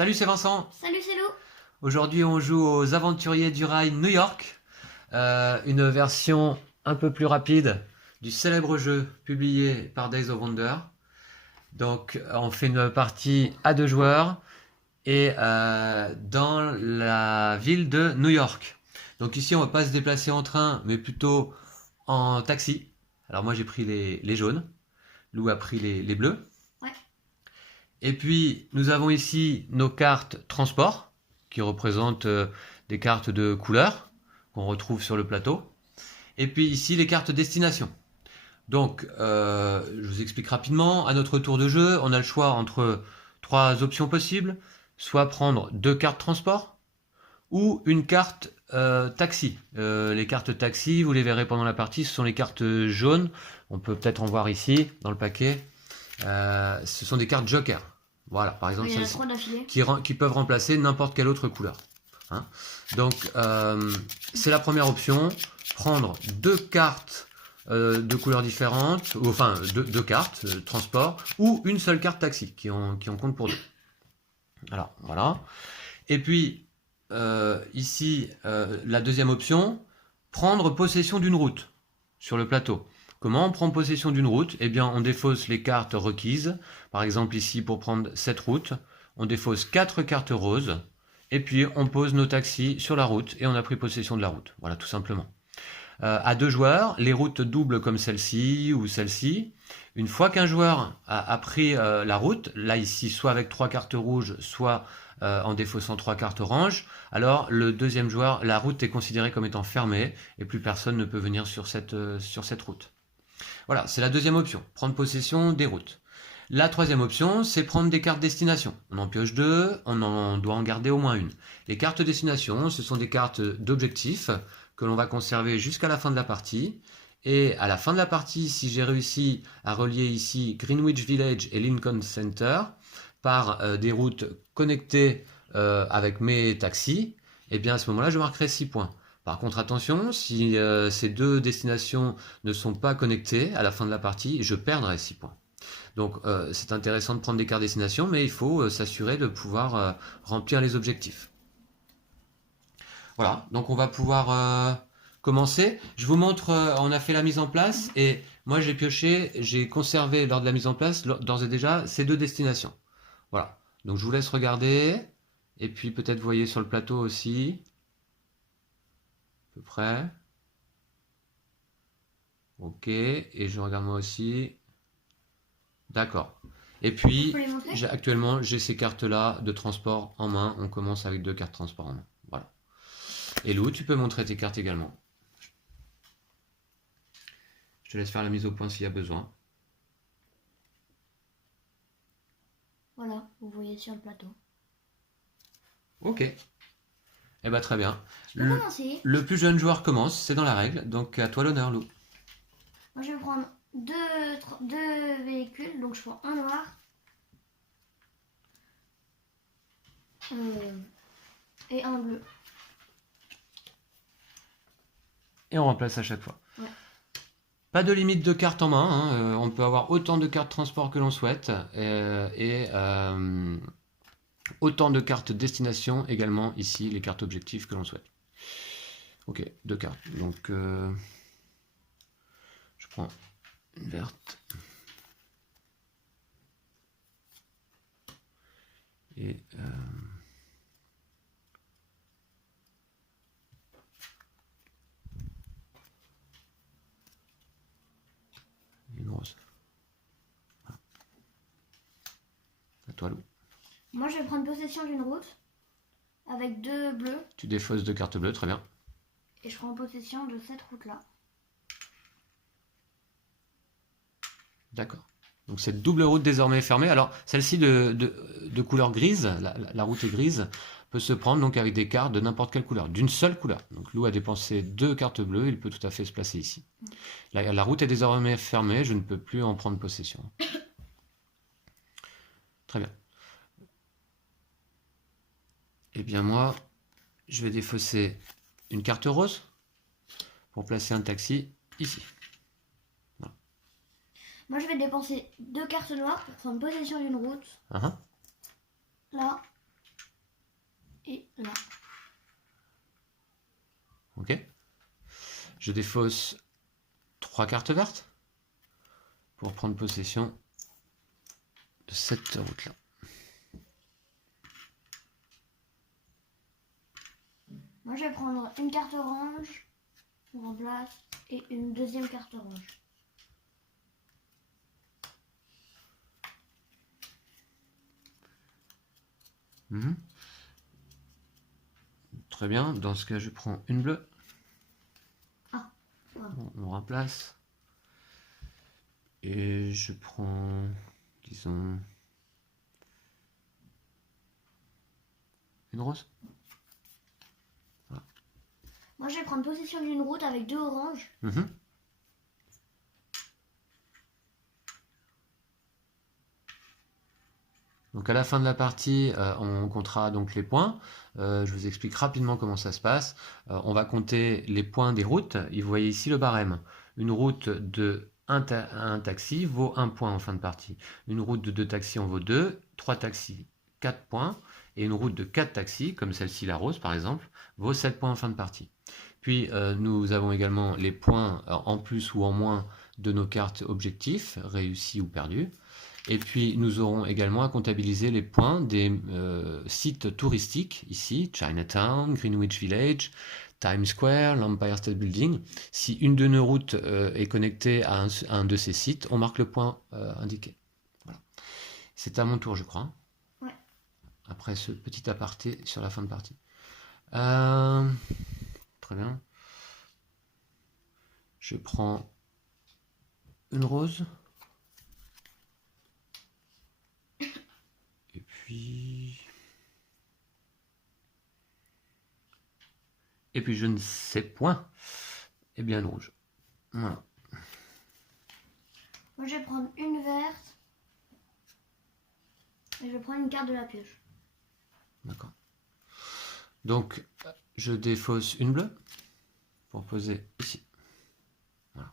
Salut, c'est Vincent. Salut, c'est Lou. Aujourd'hui, on joue aux Aventuriers du Rail New York, une version un peu plus rapide du célèbre jeu publié par Days of Wonder. Donc, on fait une partie à 2 joueurs et dans la ville de New York. Donc ici, on va pas se déplacer en train, mais plutôt en taxi. Alors moi, j'ai pris les jaunes. Lou a pris les bleus. Ouais. Et puis, nous avons ici nos cartes transport, qui représentent des cartes de couleur qu'on retrouve sur le plateau. Et puis ici, les cartes destination. Donc, je vous explique rapidement. À notre tour de jeu, on a le choix entre 3 options possibles. Soit prendre 2 cartes transport, ou une carte taxi. Les cartes taxi, vous les verrez pendant la partie, ce sont les cartes jaunes. On peut peut-être en voir ici, dans le paquet. Ce sont des cartes joker. Voilà, par exemple, oui, qui peuvent remplacer n'importe quelle autre couleur. Hein. Donc, c'est la première option. Prendre 2 cartes de couleurs différentes, ou, enfin, 2 cartes transport, ou une seule carte taxi, qui en compte pour 2. Alors, voilà. Et puis, ici, la deuxième option, prendre possession d'une route sur le plateau. Comment on prend possession d'une route? Eh bien, on défausse les cartes requises. Par exemple, ici, pour prendre cette route, on défausse 4 cartes roses. Et puis, on pose nos taxis sur la route et on a pris possession de la route. Voilà, tout simplement. À 2 joueurs, les routes doublent comme celle-ci ou celle-ci. Une fois qu'un joueur a pris la route, là ici, soit avec 3 cartes rouges, soit en défaussant 3 cartes oranges, alors le deuxième joueur, la route est considérée comme étant fermée et plus personne ne peut venir sur cette route. Voilà, c'est la deuxième option, prendre possession des routes. La troisième option, c'est prendre des cartes destination. On en pioche 2, on doit en garder au moins une. Les cartes destination, ce sont des cartes d'objectifs que l'on va conserver jusqu'à la fin de la partie. Et à la fin de la partie, si j'ai réussi à relier ici Greenwich Village et Lincoln Center par des routes connectées avec mes taxis, et bien à ce moment-là, je marquerai 6 points. Par contre, attention, si ces 2 destinations ne sont pas connectées à la fin de la partie, je perdrai 6 points. Donc c'est intéressant de prendre des cartes destination, mais il faut s'assurer de pouvoir remplir les objectifs. Voilà, donc on va pouvoir commencer. Je vous montre, on a fait la mise en place et moi j'ai pioché, j'ai conservé lors de la mise en place d'ores et déjà ces 2 destinations. Voilà, donc je vous laisse regarder et puis peut-être vous voyez sur le plateau aussi. À peu près. Ok, et je regarde moi aussi. D'accord. Et puis, actuellement, j'ai ces cartes-là de transport en main. On commence avec 2 cartes transport en main. Voilà. Et Lou, tu peux montrer tes cartes également. Je te laisse faire la mise au point s'il y a besoin. Voilà, vous voyez sur le plateau. Ok. Eh bien, très bien. Le plus jeune joueur commence, c'est dans la règle. Donc, à toi l'honneur, Lou. Moi, je vais prendre deux véhicules. Donc, je prends un noir. Et un bleu. Et on remplace à chaque fois. Ouais. Pas de limite de cartes en main. Hein. On peut avoir autant de cartes transport que l'on souhaite. Autant de cartes destination également ici, les cartes objectifs que l'on souhaite. Ok, 2 cartes. Donc, je prends une verte. Et une rose. Voilà. À toi, Lou. Moi, je vais prendre possession d'une route avec 2 bleus. Tu défausses 2 cartes bleues, très bien. Et je prends possession de cette route-là. D'accord. Donc cette double route désormais fermée. Alors celle-ci de couleur grise, la route est grise, peut se prendre donc avec des cartes de n'importe quelle couleur, d'une seule couleur. Donc Lou a dépensé 2 cartes bleues, il peut tout à fait se placer ici. La route est désormais fermée, je ne peux plus en prendre possession. Très bien. Eh bien moi, je vais défausser une carte rose pour placer un taxi ici. Voilà. Moi je vais dépenser 2 cartes noires pour prendre possession d'une route. Uh-huh. Là. et là. Ok. Je défausse 3 cartes vertes pour prendre possession de cette route-là. Moi, je vais prendre une carte orange, on remplace, et une deuxième carte orange. Mhm. Très bien, dans ce cas, je prends une bleue. Ah, voilà. On remplace. Et je prends, disons, une rose. Moi, je vais prendre possession d'une route avec 2 oranges. Mhm. Donc à la fin de la partie, on comptera donc les points. Je vous explique rapidement comment ça se passe. On va compter les points des routes. Et vous voyez ici le barème. Une route de un taxi vaut 1 point en fin de partie. Une route de 2 taxis en vaut 2. 3 taxis, 4 points. Et une route de 4 taxis, comme celle-ci, la rose par exemple, vaut 7 points en fin de partie. Puis nous avons également les points en plus ou en moins de nos cartes objectifs, réussis ou perdus. Et puis nous aurons également à comptabiliser les points des sites touristiques, ici, Chinatown, Greenwich Village, Times Square, l'Empire State Building. Si une de nos routes est connectée à un de ces sites, on marque le point indiqué. Voilà. C'est à mon tour, je crois. Ouais. Après ce petit aparté sur la fin de partie. Très bien. Je prends une rose. Et puis... je ne sais point. Et bien une rouge. Voilà. Moi, je vais prendre une verte. Et je vais prendre une carte de la pioche. D'accord. Donc, je défausse une bleue pour poser ici. Voilà.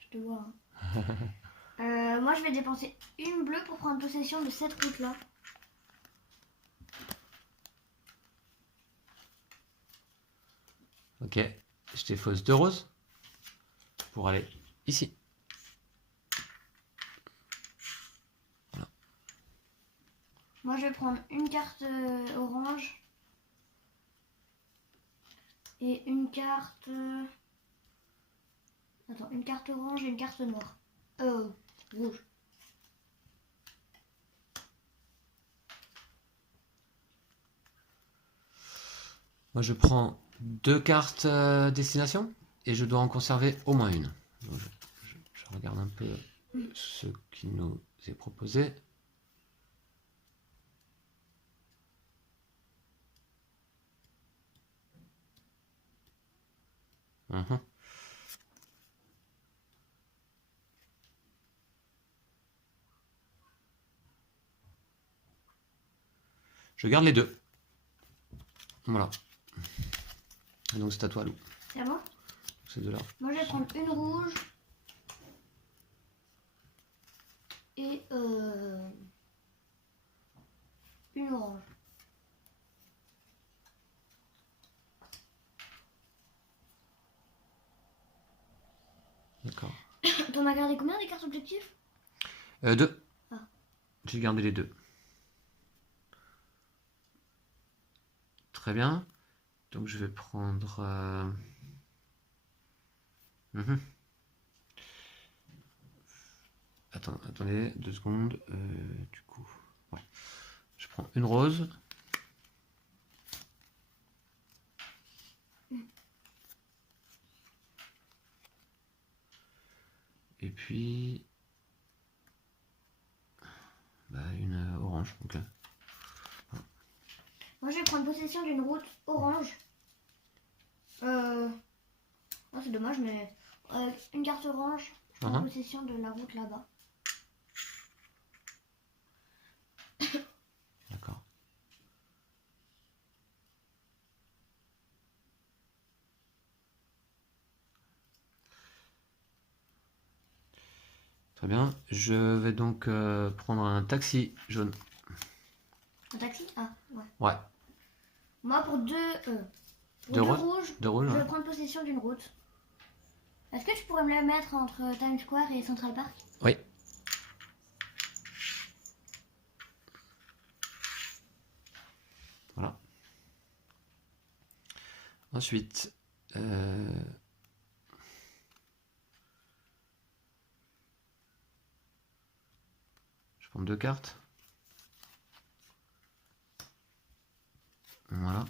Je te vois. Moi, je vais dépenser une bleue pour prendre possession de cette route-là. Ok. Je défausse 2 roses pour aller ici. Voilà. Moi, je vais prendre une carte orange. Et une carte... Attends, une carte orange et une carte noire. Rouge. Moi, je prends 2 cartes destination et je dois en conserver au moins une. Donc, je regarde un peu ce qui nous est proposé. Mhm. Je garde les 2. Voilà. Et donc c'est à toi, Lou. C'est bon? Ces deux-là. Moi, je vais prendre une rouge. Et une orange. D'accord. T'en as gardé combien des cartes objectifs? 2. Ah. J'ai gardé les 2. Très bien. Donc je vais prendre... Attendez 2 secondes. Du coup, ouais. Je prends une rose. Et puis... une orange. Donc, Moi, je vais prendre possession d'une route orange. Oh, c'est dommage, mais une carte orange. Je prends possession de la route là-bas. D'accord. Très bien. Je vais donc prendre un taxi jaune. Un taxi? Ah, ouais. Ouais. Moi, pour deux Deux rouges, Deux rouges, je ouais. vais prendre possession d'une route. Est-ce que tu pourrais me la mettre entre Times Square et Central Park? Oui. Voilà. Ensuite, je prends 2 cartes. Voilà.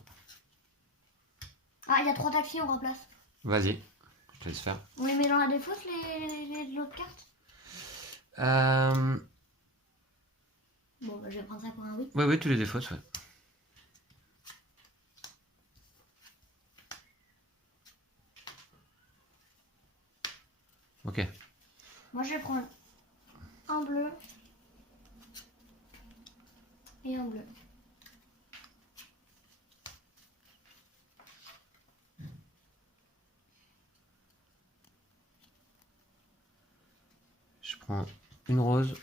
Ah, il y a 3 taxis, on remplace. Vas-y, je te laisse faire. On les met dans la défausse, les autres cartes? Bon, bah, je vais prendre ça pour un oui. Oui, oui, tu les défausses, ouais. Ok. Moi, je vais prendre un bleu et un bleu. Je prends une rose.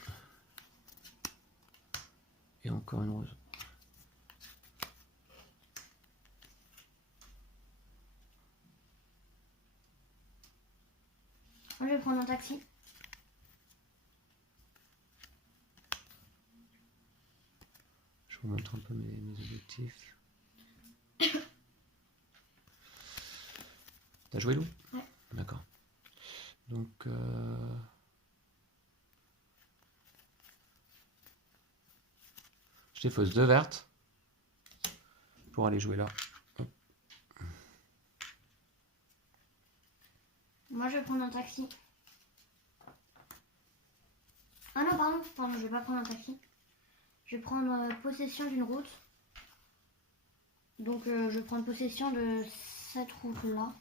Et encore une rose. Moi, je vais prendre un taxi. Je vous montre un peu mes objectifs. T'as joué, Lou? Ouais. D'accord. Donc, je défausse 2 vertes pour aller jouer là. Hop. Moi, je vais prendre un taxi. Ah non, pardon, je vais pas prendre un taxi. Je vais prendre possession d'une route. Donc, je vais prendre possession de cette route-là.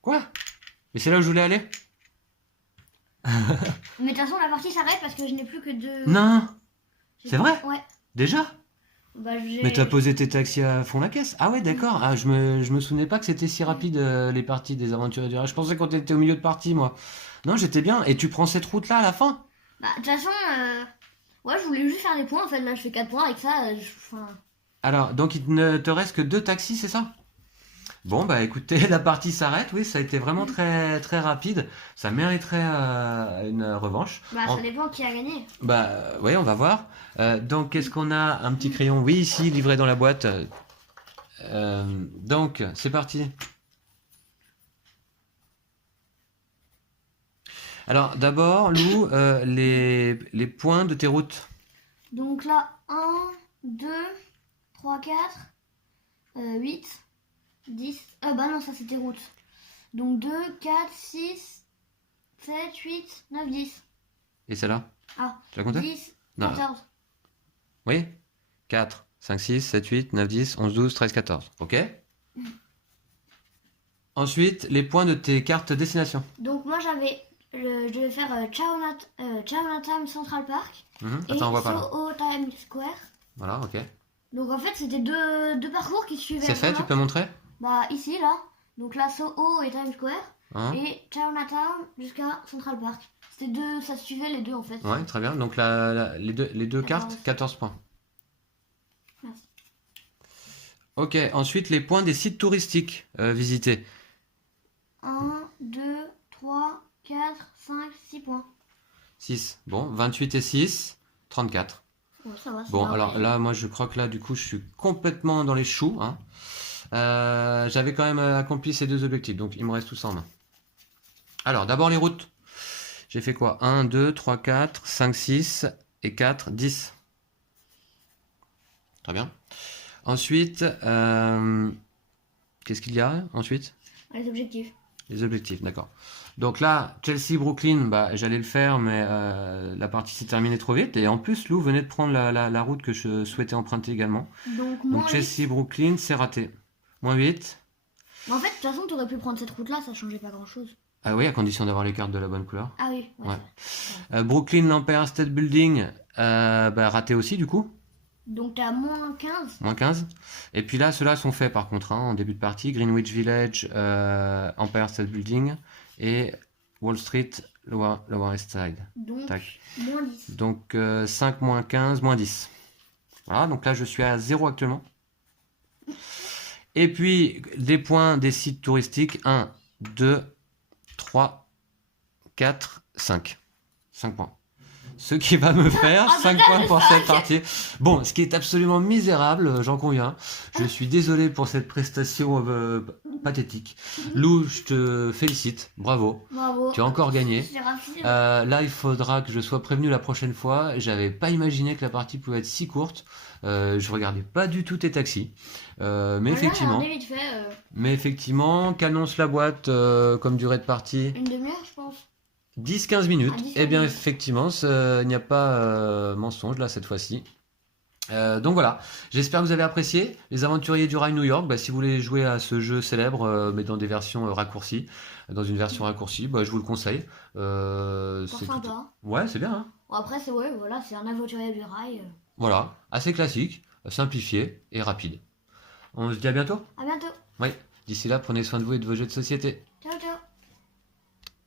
Quoi? Mais c'est là où je voulais aller? Mais de toute façon, la partie s'arrête parce que je n'ai plus que deux. Non! J'ai C'est plus- vrai? Ouais. Déjà? Bah, j'ai. Mais t'as posé tes taxis à fond la caisse? Ah ouais, d'accord. Ah, je me souvenais pas que c'était si rapide les parties des aventuriers du rail. Je pensais qu'on était au milieu de partie, moi. Non, j'étais bien. Et tu prends cette route-là à la fin? Bah, de toute façon, ouais, je voulais juste faire des points. En fait, là, je fais 4 points avec ça. Enfin, Alors, donc il ne te reste que 2 taxis, c'est ça? Bon, bah écoutez, la partie s'arrête. Oui, ça a été vraiment très, très rapide. Ça mériterait une revanche. bah, ça dépend qui a gagné. Bah, oui, on va voir. Donc, qu'est-ce qu'on a? Un petit crayon. Oui, ici, livré dans la boîte. Donc, c'est parti. Alors, d'abord, Lou, les points de tes routes. Donc là, 1, 2, 3, 4, 8, 10. Ah bah non, ça c'était route. Donc 2, 4, 6, 7, 8, 9, 10. Et celle-là? Ah, Tu l'as compté? 10, Non. 14. Oui? 4, 5, 6, 7, 8, 9, 10, 11, 12, 13, 14. Ok? Ensuite, les points de tes cartes destination. Donc moi je devais faire Chinatown Central Park et Attends, on voit pas là. Soho Times Square. Voilà, ok. Donc en fait c'était deux parcours qui suivaient. C'est fait, vraiment. tu peux montrer? Bah ici là. Donc là Soho et Times Square Hein? et Chinatown jusqu'à Central Park. C'était deux, ça suivait les deux en fait. Ouais, très bien. Donc les deux 14. cartes, 14 points. Merci. Ok, ensuite les points des sites touristiques visités. 1, 2, 3, 4, 5, 6 points. 6. Bon, 28 et 6, 34. Ouais, ça va, Bon, va, alors ouais. là, moi je crois que là, du coup, je suis complètement dans les choux. Hein. J'avais quand même accompli ces 2 objectifs, donc il me reste tout ça en main. Alors, d'abord les routes. J'ai fait quoi? 1, 2, 3, 4, 5, 6 et 4, 10. Très bien. Ensuite, qu'est-ce qu'il y a ensuite? Les objectifs. Les objectifs, d'accord. Donc là, Chelsea-Brooklyn, bah, j'allais le faire, mais la partie s'est terminée trop vite. Et en plus, Lou venait de prendre la route que je souhaitais emprunter également. Donc Donc Chelsea-Brooklyn, c'est raté. Moins 8. Mais en fait, de toute façon, tu aurais pu prendre cette route-là, ça changeait pas grand-chose. Ah oui, à condition d'avoir les cartes de la bonne couleur. Ah oui, Ouais. c'est vrai. Brooklyn, l'Empire State Building, bah, raté aussi du coup. Donc t'es à moins 15. Moins 15. Et puis là, ceux-là sont faits par contre, hein, en début de partie. Greenwich Village, Empire State Building et Wall Street, Lower East Side. Donc, Tac. moins 10. Donc 5, moins 15, moins 10. Voilà, donc là je suis à 0 actuellement. Et puis des points des sites touristiques, 1, 2, 3, 4, 5. 5 points. Ce qui va me faire 5 points pour cette partie. Bon, ce qui est absolument misérable, j'en conviens. Je suis désolé pour cette prestation pathétique. Lou, je te félicite. Bravo. Bravo. Tu as encore gagné. C'est rapide. Là, il faudra que je sois prévenu la prochaine fois. J'avais pas imaginé que la partie pouvait être si courte. Je regardais pas du tout tes taxis. Mais effectivement, qu'annonce la boîte comme durée de partie? Une demi-heure, je pense. 10-15 minutes. 10-15 Eh bien, minutes. effectivement, il n'y a pas mensonge là cette fois-ci. Donc voilà, j'espère que vous avez apprécié Les Aventuriers du Rail New York. Si vous voulez jouer à ce jeu célèbre, mais dans des versions raccourcies, dans une version raccourcie, je vous le conseille. C'est sympa. Ouais, c'est bien. Hein, Bon, après, c'est un aventurier du rail. voilà, assez classique, simplifié et rapide. On se dit à bientôt. À bientôt. Oui, d'ici là, prenez soin de vous et de vos jeux de société.